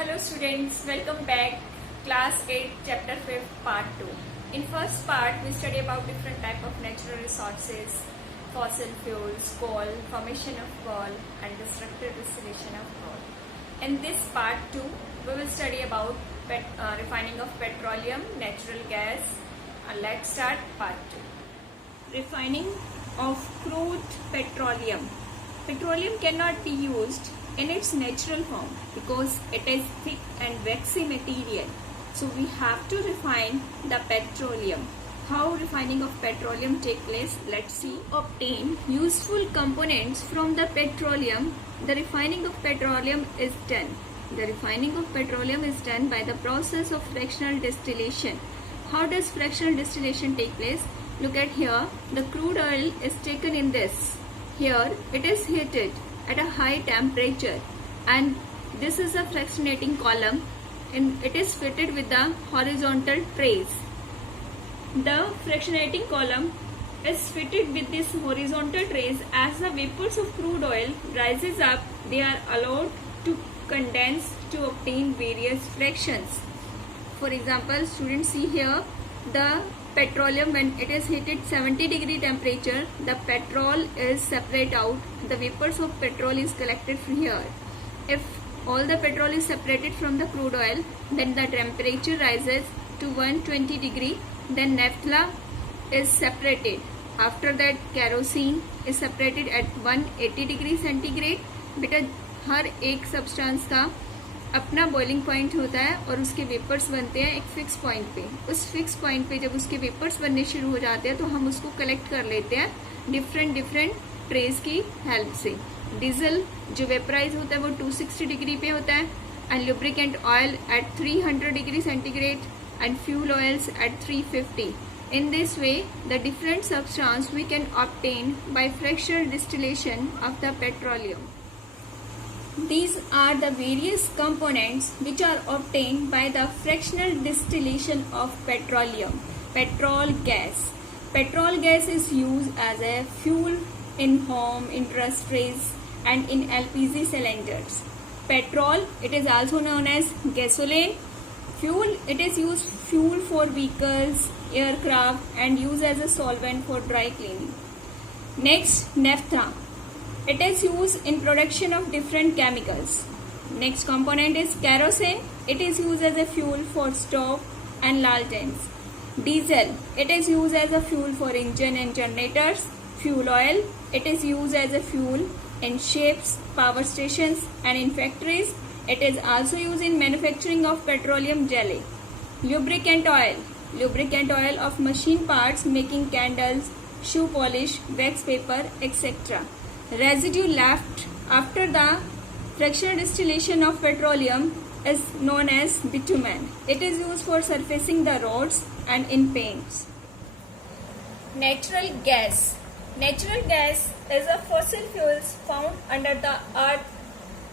Hello students, welcome back. Class 8, chapter 5, part 2. In first part, we study about different type of natural resources, fossil fuels, coal, formation of coal, and destructive distillation of coal. In this part 2, we will study about refining of petroleum, natural gas. Let's start part 2. Refining of crude petroleum. Petroleum cannot be used in its natural form because it is thick and waxy material. So we have to refine the petroleum. How refining of petroleum take place? Let's see. Obtain useful components from the petroleum. The refining of petroleum is done. The refining of petroleum is done by the process of fractional distillation. How does fractional distillation take place? Look at here. The crude oil is taken in this. Here it is heated at a high temperature, and this is a fractionating column, and it is fitted with the horizontal trays. The fractionating column is fitted with this horizontal trays. As the vapors of crude oil rises up, they are allowed to condense to obtain various fractions. For example, students see here the petroleum, when it is heated 70-degree temperature, the petrol is separate out. The vapors of petrol is collected from here. If all the petrol is separated from the crude oil, then the temperature rises to 120 degree. Then naphtha is separated. After that, kerosene is separated at 180 degree centigrade. बेटा हर एक substance का अपना boiling point होता है और उसके vapours बनते हैं एक फिक्स पॉइंट पे. उस फिक्स पॉइंट पे जब उसके वेपर्स बनने शुरू हो जाते हैं तो हम उसको कलेक्ट कर लेते हैं डिफरेंट ट्रेस की हेल्प से. डीजल जो वेपराइज होता है वो 260 डिग्री पे होता है, and lubricant oil at 300 degree centigrade, and fuel oils at 350. In this way, the different substance we can obtain by fractional distillation of the petroleum. These are the various components which are obtained by the fractional distillation of petroleum. Petrol gas. Petrol gas is used as a fuel in home, industries, and in LPG cylinders. Petrol, it is also known as gasoline. Fuel, it is used fuel for vehicles, aircraft, and used as a solvent for dry cleaning. Next, naphtha. It is used in production of different chemicals. Next component is kerosene. It is used as a fuel for stove and lanterns. Diesel. It is used as a fuel for engine and generators. Fuel oil. It is used as a fuel in ships, power stations, and in factories. It is also used in manufacturing of petroleum jelly. Lubricant oil. Lubricant oil of machine parts making candles, shoe polish, wax paper, etc. Residue left after the fractional distillation of petroleum is known as bitumen. It is used for surfacing the roads and in paints. Natural gas. Natural gas is a fossil fuel found under the earth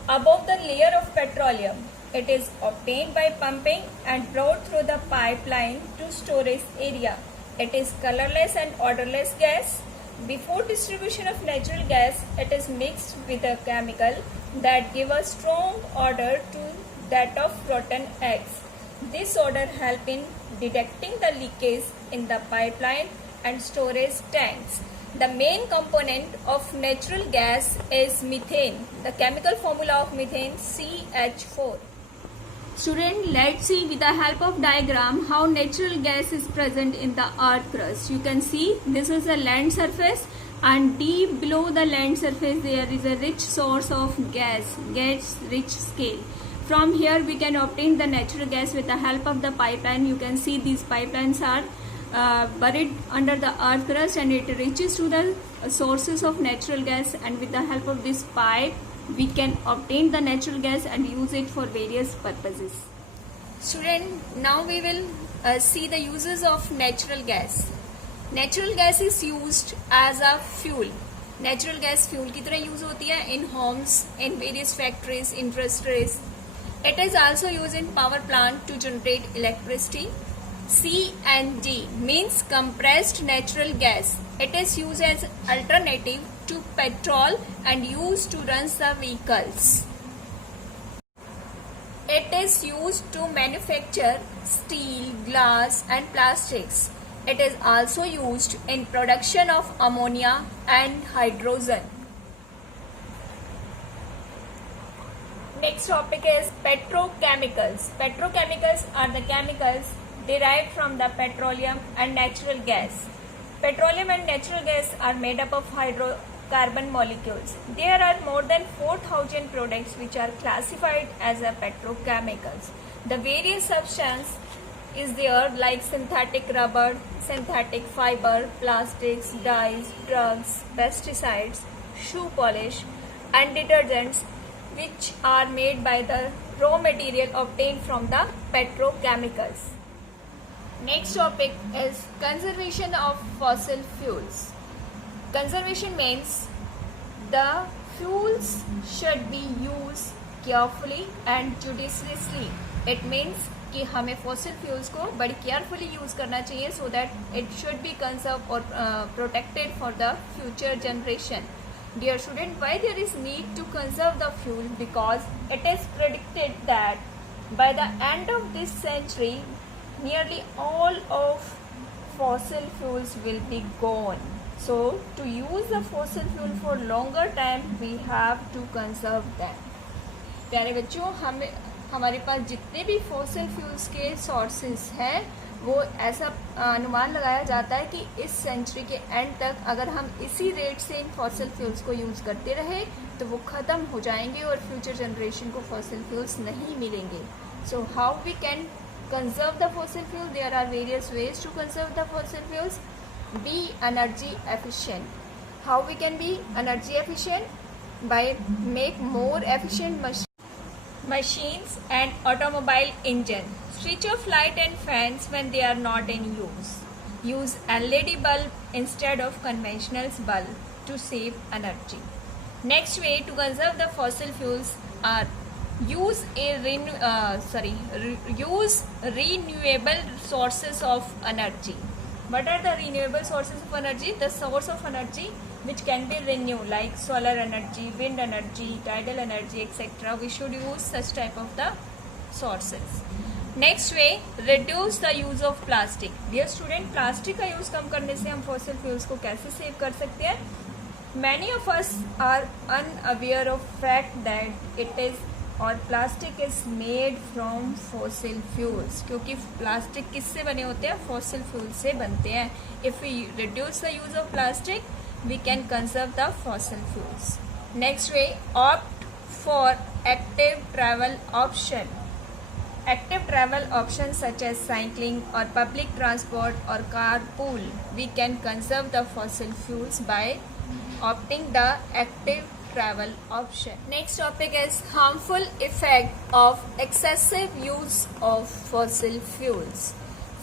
above the layer of petroleum. It is obtained by pumping and brought through the pipeline to storage area. It is colorless and odorless gas. Before distribution of natural gas, it is mixed with a chemical that gives a strong odor to that of rotten eggs. This odor helps in detecting the leakage in the pipeline and storage tanks. The main component of natural gas is methane. The chemical formula of methane CH4. Student, let's see with the help of diagram how natural gas is present in the earth crust. You can see this is a land surface, and deep below the land surface there is a rich source of gas rich scale. From here we can obtain the natural gas with the help of the pipeline. You can see these pipelines are buried under the earth crust, and it reaches to the sources of natural gas, and with the help of this pipe we can obtain the natural gas and use it for various purposes. Student, now we will see the uses of natural gas. Natural gas is used as a fuel. Natural gas fuel की तरह use होती है in homes, in various factories, industries. It is also used in power plant to generate electricity. CNG means compressed natural gas. It is used as alternative to petrol and used to run the vehicles. It is used to manufacture steel, glass and plastics. It is also used in production of ammonia and hydrogen. Next topic is petrochemicals. Petrochemicals are the chemicals derived from the petroleum and natural gas. Petroleum and natural gas are made up of hydrocarbon molecules. There are more than 4,000 products which are classified as a petrochemicals. The various substances is there like synthetic rubber, synthetic fiber, plastics, dyes, drugs, pesticides, shoe polish and detergents, which are made by the raw material obtained from the petrochemicals. Next topic is conservation of fossil fuels. Conservation means the fuels should be used carefully and judiciously. It means कि हमें fossil fuels को बड़ी carefully use करना चाहिए so that it should be conserve और protected for the future generation. Dear student, why there is need to conserve the fuel? Because it is predicted that by the end of this century, nearly all of fossil fuels will be gone. So, to use the fossil fuel for longer time, we have to conserve them. प्यारे बच्चों, हमारे पास जितने भी fossil fuels के sources हैं वो ऐसा अनुमान लगाया जाता है कि इस सेंचुरी के एंड तक अगर हम इसी रेट से इन फॉसिल फ्यूल्स को यूज़ करते रहे तो वो ख़त्म हो जाएंगे और फ्यूचर जनरेशन को फॉसिल फ्यूल्स नहीं मिलेंगे. So how we can conserve the fossil fuel? There are various ways to conserve the fossil fuels. Be energy efficient. How we can be energy efficient? By make more efficient machines and automobile engine. Switch off light and fans when they are not in use. Use LED bulb instead of conventional bulb to save energy. Next way to conserve the fossil fuels are use renewable sources of energy. What are the renewable sources of energy? The source of energy which can be renewed like solar energy, wind energy, tidal energy, etc. We should use such type of the sources. Next way, reduce the use of plastic. Dear student, plastic का use कम करने से हम fossil fuels को कैसे save कर सकते हैं? Many of us are unaware of fact that it is or plastic is made from fossil fuels. क्योंकि plastic किससे बने होते हैं? Fossil fuels से बनते हैं. If we reduce the use of plastic, we can conserve the fossil fuels. Next way, opt for active travel option. Active travel options such as cycling or public transport or carpool. We can conserve the fossil fuels by opting the active travel option. Next topic is harmful effect of excessive use of fossil fuels.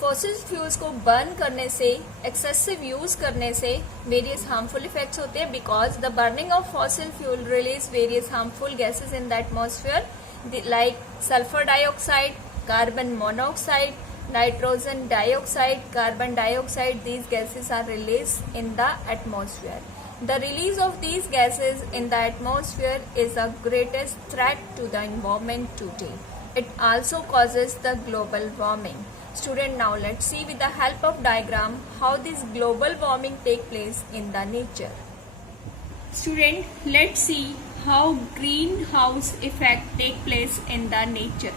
Fossil fuels को burn करने से, excessive use करने से various harmful effects होते हैं because the burning of fossil fuel release various harmful gases in the atmosphere like sulphur dioxide, carbon monoxide, nitrogen dioxide, carbon dioxide. These gases are release in the atmosphere. The release of these gases in the atmosphere is the greatest threat to the environment today. It also causes the global warming. Student, now let's see with the help of diagram how this global warming take place in the nature. Student, let's see how greenhouse effect take place in the nature.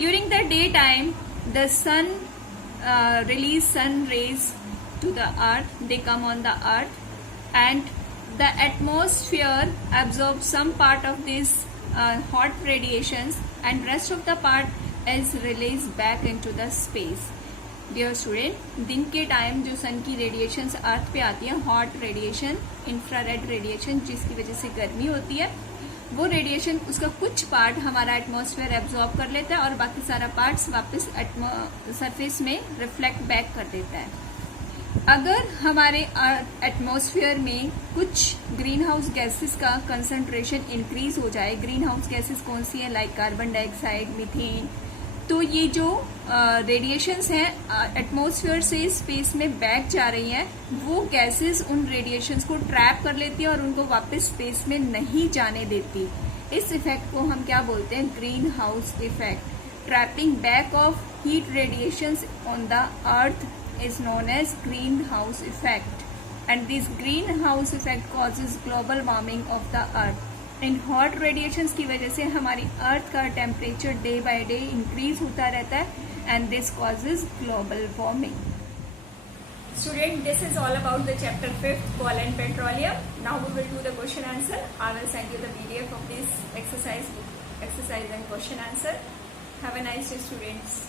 During the daytime, the sun release sun rays to the earth. They come on the earth, and the atmosphere absorbs some part of these hot radiations, and rest of the part is released back into the space. Dear student, दिन के time जो सन की radiations अर्थ पे आती हैं, hot radiation, infrared radiation, जिसकी वजह से गर्मी होती है, वो रेडिएशन उसका कुछ पार्ट हमारा एटमॉस्फेयर एब्जॉर्ब कर लेता है और बाकी सारा पार्ट्स वापस सरफेस में रिफ्लेक्ट बैक कर देता है. अगर हमारे एटमॉस्फेयर में कुछ ग्रीन हाउस गैसेस का कंसंट्रेशन इंक्रीज हो जाए, ग्रीन हाउस गैसेस कौन सी है? लाइक कार्बन डाइऑक्साइड, मीथेन, तो ये जो रेडिएशंस हैं एटमॉस्फेयर से स्पेस में बैक जा रही हैं, वो गैसेस उन रेडिएशंस को ट्रैप कर लेती है और उनको वापस स्पेस में नहीं जाने देती. इस इफेक्ट को हम क्या बोलते हैं? Green house effect. Trapping back of heat radiations on the earth is known as greenhouse effect, and this greenhouse effect causes global warming of the earth. In hot radiations की वजह से हमारी अर्थ का temperature day by day increase होता रहता है, and this causes global warming. Student, this is all about the chapter 5th, coal and petroleum. Now we will do the question answer. I will send you the PDF of this exercise and question answer. Have a nice day, students.